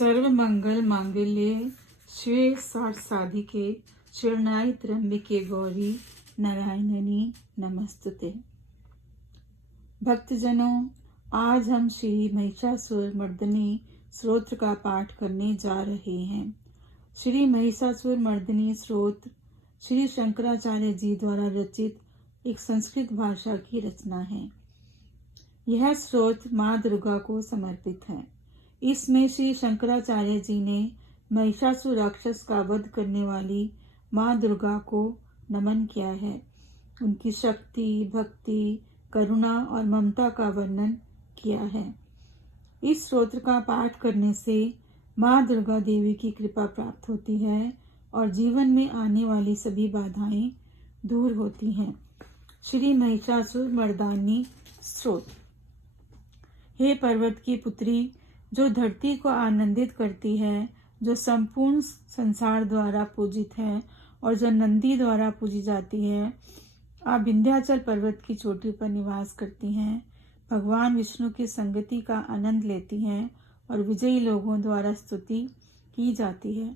सर्व मंगल मांगल्ये शिवे सर्वार्थ साधिके शरणाय त्र्यंबके गौरी नारायणी नमस्तुते। भक्तजनों, आज हम श्री महिषासुर मर्दिनी स्तोत्र का पाठ करने जा रहे हैं। श्री महिषासुर मर्दिनी स्तोत्र श्री शंकराचार्य जी द्वारा रचित एक संस्कृत भाषा की रचना है। यह स्तोत्र माँ दुर्गा को समर्पित है। इसमें श्री शंकराचार्य जी ने महिषासुर राक्षस का वध करने वाली माँ दुर्गा को नमन किया है। उनकी शक्ति, भक्ति, करुणा और ममता का वर्णन किया है। इस स्तोत्र का पाठ करने से माँ दुर्गा देवी की कृपा प्राप्त होती है और जीवन में आने वाली सभी बाधाएं दूर होती हैं। श्री महिषासुर मर्दानी स्तोत्र। हे पर्वत की पुत्री, जो धरती को आनंदित करती है, जो संपूर्ण संसार द्वारा पूजित है और जो नंदी द्वारा पूजी जाती है, आप विंध्याचल पर्वत की चोटी पर निवास करती हैं, भगवान विष्णु की संगति का आनंद लेती हैं और विजयी लोगों द्वारा स्तुति की जाती है।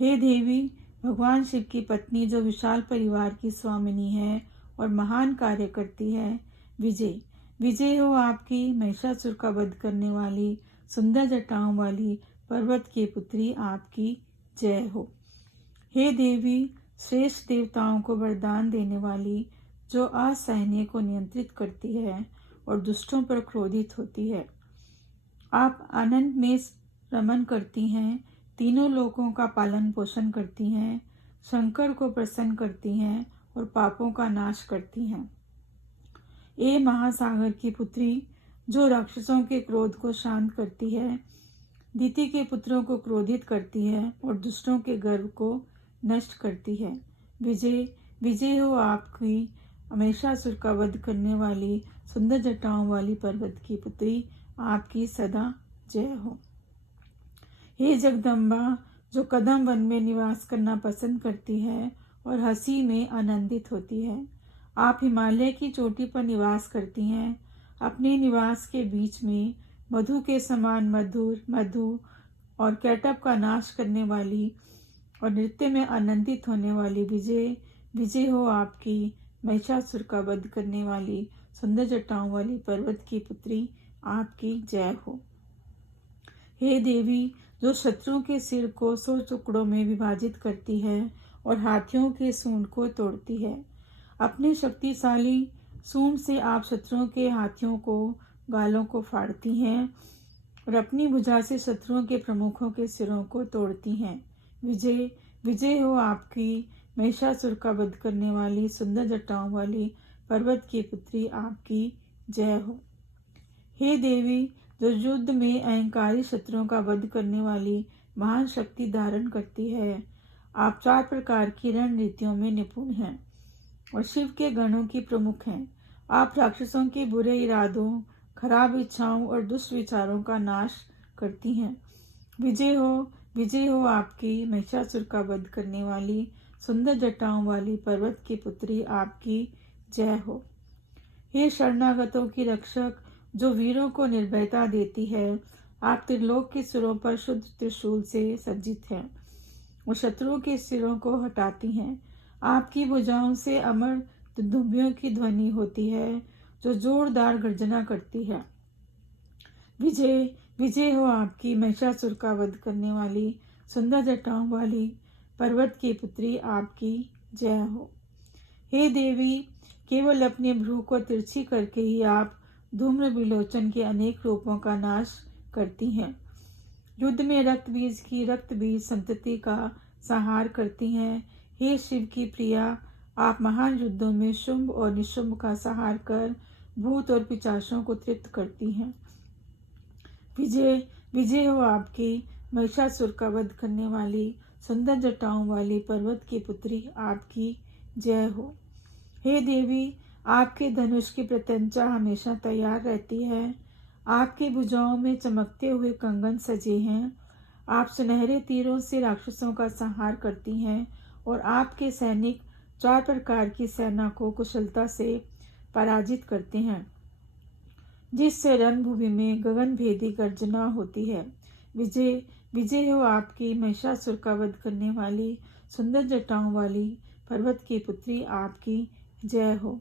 हे देवी, भगवान शिव की पत्नी जो विशाल परिवार की स्वामिनी है और महान कार्य करती है, विजय विजय हो आपकी। महिषासुर का वध करने वाली सुंदर जटाओं वाली पर्वत की पुत्री, आपकी जय हो। हे देवी, श्रेष्ठ देवताओं को वरदान देने वाली, जो असहनीय को नियंत्रित करती है और दुष्टों पर क्रोधित होती है, आप आनंद में रमन करती हैं, तीनों लोकों का पालन पोषण करती हैं, शंकर को प्रसन्न करती हैं और पापों का नाश करती हैं। ए महासागर की पुत्री, जो राक्षसों के क्रोध को शांत करती है, दिति के पुत्रों को क्रोधित करती है और दुष्टों के गर्व को नष्ट करती है, विजय विजय हो आपकी। महिषासुर का वध करने वाली सुंदर जटाओं वाली पर्वत की पुत्री, आपकी सदा जय हो। हे जगदम्बा, जो कदम वन में निवास करना पसंद करती है और हंसी में आनंदित होती है, आप हिमालय की चोटी पर निवास करती हैं। अपने निवास के बीच में मधु के समान मधुर मधु और कैटअप का नाश करने वाली और नृत्य में आनंदित होने वाली विजय विजय हो आपकी। महिषासुर का वध करने वाली सुंदर जटाओं वाली पर्वत की पुत्री, आपकी जय हो। हे देवी, जो शत्रुओं के सिर को 100 टुकड़ों में विभाजित करती है और हाथियों के सूंड को तोड़ती है, अपने शक्तिशाली सूंड से आप शत्रुओं के हाथियों को गालों को फाड़ती हैं और अपनी भुजा से शत्रुओं के प्रमुखों के सिरों को तोड़ती हैं, विजय विजय हो आपकी। महिषासुर का वध करने वाली सुंदर जटाओं वाली पर्वत की पुत्री, आपकी जय हो। हे देवी, जो युद्ध में अहंकारी शत्रुओं का वध करने वाली महान शक्ति धारण करती है, आप 4 प्रकार की रणनीतियों में निपुण हैं और शिव के गणों की प्रमुख हैं। आप राक्षसों के बुरे इरादों, खराब इच्छाओं और दुष्ट विचारों का नाश करती हैं, विजय हो आपकी। महिषासुर का वध करने वाली सुंदर जटाओं वाली पर्वत की पुत्री, आपकी जय हो। हे शरणागतों की रक्षक, जो वीरों को निर्भयता देती है, आप त्रिलोक के सिरों पर शुद्ध त्रिशूल से सज्जित हैं और शत्रुओं के सिरों को हटाती हैं। आपकी भुजाओं से अमर दुंबियों की ध्वनि होती है, जो जोरदार गर्जना करती है, विजय विजय हो आपकी। महिषासुर का वध करने वाली सुंदर जटाओं वाली पर्वत की पुत्री, आपकी जय हो। हे देवी, केवल अपने भ्रू को तिरछी करके ही आप धूम्र विलोचन के अनेक रूपों का नाश करती हैं। युद्ध में रक्त बीज संतति का संहार करती हैं। हे शिव की प्रिया, आप महान युद्धों में शुंभ और निशुंभ का संहार कर भूत और पिशाचों को तृप्त करती हैं, विजय विजय हो आपकी। महिषासुर का वध करने वाली सुंदर जटाओं वाली पर्वत की पुत्री, आपकी जय हो। हे देवी, आपके धनुष की प्रत्यंचा हमेशा तैयार रहती है। आपकी भुजाओं में चमकते हुए कंगन सजे हैं। आप सुनहरे तीरों से राक्षसों का संहार करती हैं और आपके सैनिक 4 प्रकार की सेना को कुशलता से पराजित करते हैं, जिससे रणभूमि में गगनभेदी गर्जना होती है, विजय विजय हो आपकी महिषासुर का वध करने वाली सुंदर जटाओं वाली पर्वत की पुत्री, आपकी जय हो।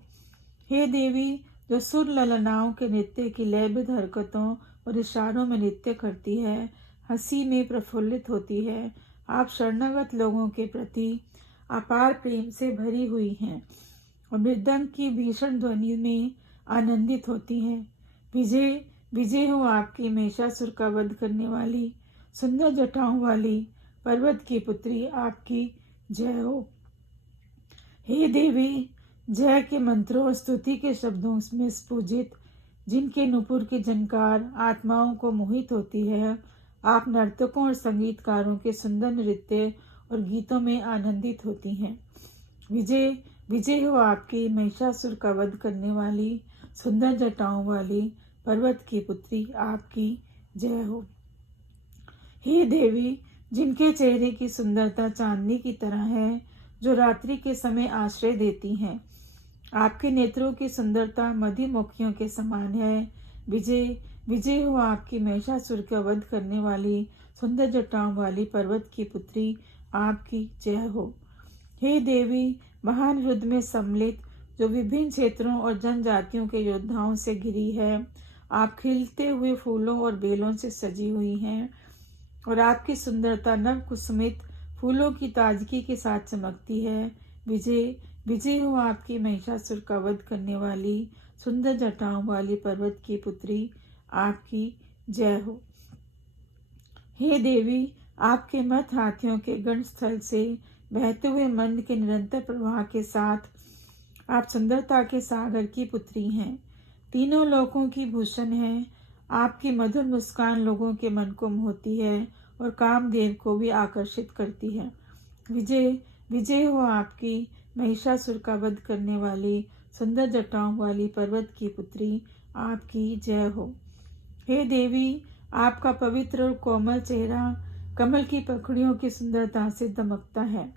हे देवी, जो सुर ललनाओं के नृत्य की लयबद्ध हरकतों और इशारों में नृत्य करती है, हंसी में प्रफुल्लित होती है, आप शरणागत लोगों के प्रति अपार प्रेम से भरी हुई हैं और मृदंग की भीषण ध्वनि में आनंदित होती हैं। विजय विजय हो आपकी महिषासुर का वध करने वाली सुंदर जटाओं वाली पर्वत की पुत्री, आपकी जय हो। हे देवी, जय के मंत्रों और स्तुति के शब्दों में पूजित, जिनके नुपुर की झनकार आत्माओं को मोहित होती है, आप नर्तकों और संगीतकारों के सुंदर नृत्य और गीतों में आनंदित होती हैं। विजय विजय हो आपकी महिषासुर का वध करने वाली सुंदर जटाओं वाली पर्वत की पुत्री, आपकी जय हो। हे देवी, जिनके चेहरे की सुंदरता चांदनी की तरह है, जो रात्रि के समय आश्रय देती हैं, आपके नेत्रों की सुंदरता मधुमक्खियों के समान है। विजय विजय हो आपकी महिषासुर का वध करने वाली सुंदर जटाओं वाली पर्वत की पुत्री, आपकी जय हो। हे देवी, महान युद्ध में सम्मिलित, जो विभिन्न क्षेत्रों और जनजातियों के योद्धाओं से घिरी है, आप खिलते हुए फूलों और बेलों से सजी हुई हैं और आपकी सुंदरता नव कुसुमित फूलों की ताजगी के साथ चमकती है। विजय विजय हो आपकी महिषासुर का वध करने वाली सुंदर जटाओं वाली पर्वत की पुत्री, आपकी जय हो। हे देवी, आपके मत हाथियों के गण स्थल से बहते हुए मंद के निरंतर प्रवाह के साथ आप सुंदरता के सागर की पुत्री हैं, तीनों लोकों की भूषण है। आपकी मधुर मुस्कान लोगों के मन को मोहती है और कामदेव को भी आकर्षित करती है। विजय विजय हो आपकी महिषासुर का वध करने वाली सुंदर जटाओं वाली पर्वत की पुत्री, आपकी जय हो। हे देवी, आपका पवित्र और कोमल चेहरा कमल की पंखुड़ियों की सुंदरता से दमकता है।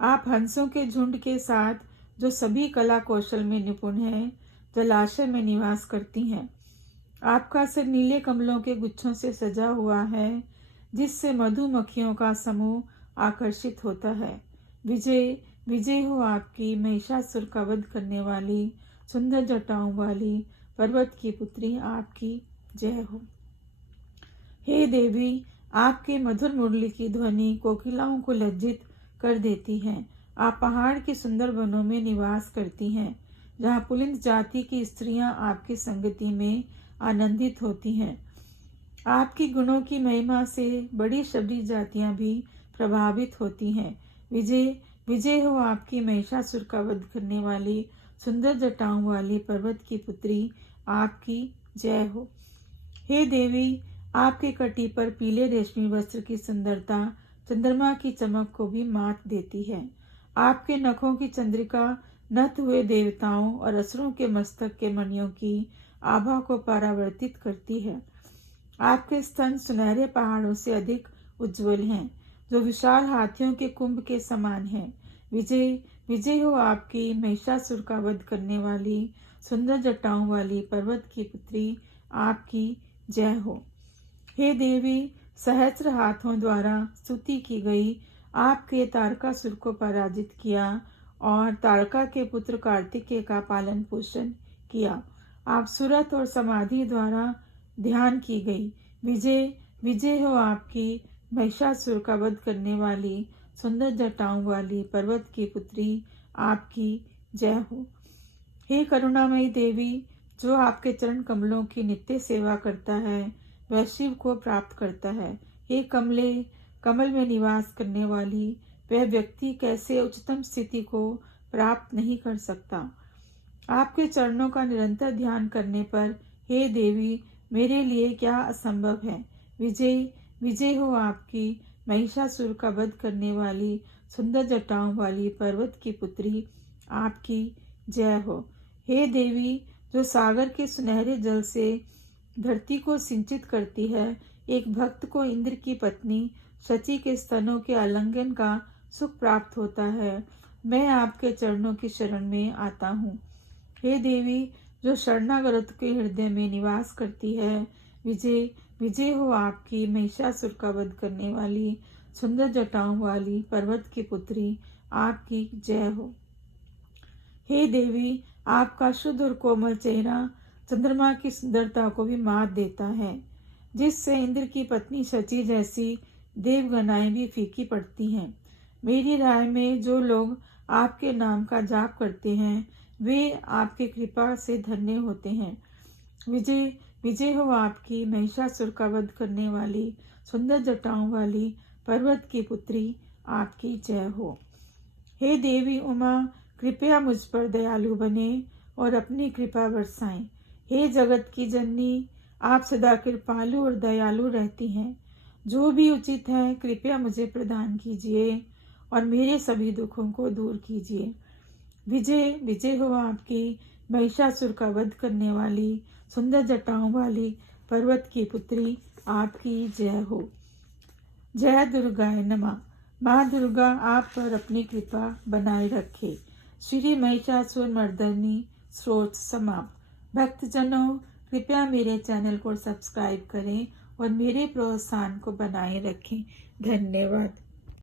आप हंसों के झुंड के साथ, जो सभी कला कौशल में निपुण है, जलाशय में निवास करती हैं। आपका सिर नीले कमलों के गुच्छों से सजा हुआ है, जिससे मधुमक्खियों का समूह आकर्षित होता है। विजय विजय हो आपकी महिषासुर का वध करने वाली सुंदर जटाओं वाली पर्वत की पुत्री, आपकी जय हो। हे देवी, आपके मधुर मुरली की ध्वनि कोकिलाओं को लज्जित कर देती है। आप पहाड़ के सुंदर वनों में निवास करती हैं, जहाँ पुलिंद जाति की स्त्रियां आपकी संगति में आनंदित होती हैं। आपकी गुणों की महिमा से बड़ी शबरी जातियां भी प्रभावित होती हैं। विजय विजय हो आपकी महिषासुर का वध करने वाली सुंदर जटाओं वाली पर्वत की पुत्री, आपकी जय हो। हे देवी, आपके कटी पर पीले रेशमी वस्त्र की सुंदरता चंद्रमा की चमक को भी मात देती है। आपके नखों की चंद्रिका नत हुए देवताओं और असुरों के मस्तक के मणियों की आभा को परावर्तित करती है। आपके स्तन सुनहरे पहाड़ों से अधिक उज्जवल हैं, जो विशाल हाथियों के कुंभ के समान हैं। विजय विजय हो आपकी महिषासुर का वध करने वाली सुंदर जटाओं वाली पर्वत की पुत्री, आपकी जय हो। हे देवी, सहस्त्र हाथों द्वारा स्तुति की गई आपके तारकासुर को पराजित किया और तारका के पुत्र कार्तिकेय का पालन पोषण किया। आप सुरत और समाधि द्वारा ध्यान की गई। विजय विजय हो आपकी महिषासुर का वध करने वाली सुंदर जटाओं वाली पर्वत की पुत्री, आपकी जय हो। हे करुणामयी देवी, जो आपके चरण कमलों की नित्य सेवा करता है, वह शिव को प्राप्त करता है। हे कमले, कमल में निवास करने वाली, वह व्यक्ति कैसे उच्चतम स्थिति को प्राप्त नहीं कर सकता। आपके चरणों का निरंतर ध्यान करने पर, हे देवी, मेरे लिए क्या असंभव है। विजय विजय हो आपकी महिषासुर का वध करने वाली सुंदर जटाओं वाली पर्वत की पुत्री, आपकी जय हो। हे देवी, जो सागर के सुनहरे जल से धरती को सिंचित करती है, एक भक्त को इंद्र की पत्नी शची के स्तनों के आलिंगन का सुख प्राप्त होता है। मैं आपके चरणों की शरण में आता हूँ। हे देवी, जो शरणागत के हृदय में निवास करती है, विजय विजय हो आपकी, महिषासुर का वध करने वाली, सुंदर जटाओं वाली, पर्वत की पुत्री, आपकी जय हो। हे देवी, आपका शुद्ध और कोमल चेहरा चंद्रमा की सुंदरता को भी मात देता है, जिससे इंद्र की पत्नी शची जैसी देवगनाएं भी फीकी पड़ती हैं। मेरी राय में जो लोग आपके नाम का जाप करते हैं वे आपके कृपा से धन्य होते हैं। विजय विजय हो आपकी, महिषासुर का वध करने वाली, सुंदर जटाओं वाली, पर्वत की पुत्री, आपकी जय हो। हे देवी उमा, कृपया मुझ पर दयालु बने और अपनी कृपा बरसाएं। हे जगत की जननी, आप सदा कृपालु और दयालु रहती हैं। जो भी उचित है कृपया मुझे प्रदान कीजिए और मेरे सभी दुखों को दूर कीजिए। विजय विजय हो आपकी, महिषासुर का वध करने वाली, सुंदर जटाओं वाली, पर्वत की पुत्री, आपकी जय हो। जय दुर्गाय नमः। माँ दुर्गा आप पर अपनी कृपा बनाए रखे। श्री महिषासुर मर्दनी स्तोत्र समाप्त। भक्तजनों, कृपया मेरे चैनल को सब्सक्राइब करें और मेरे प्रोत्साहन को बनाए रखें। धन्यवाद।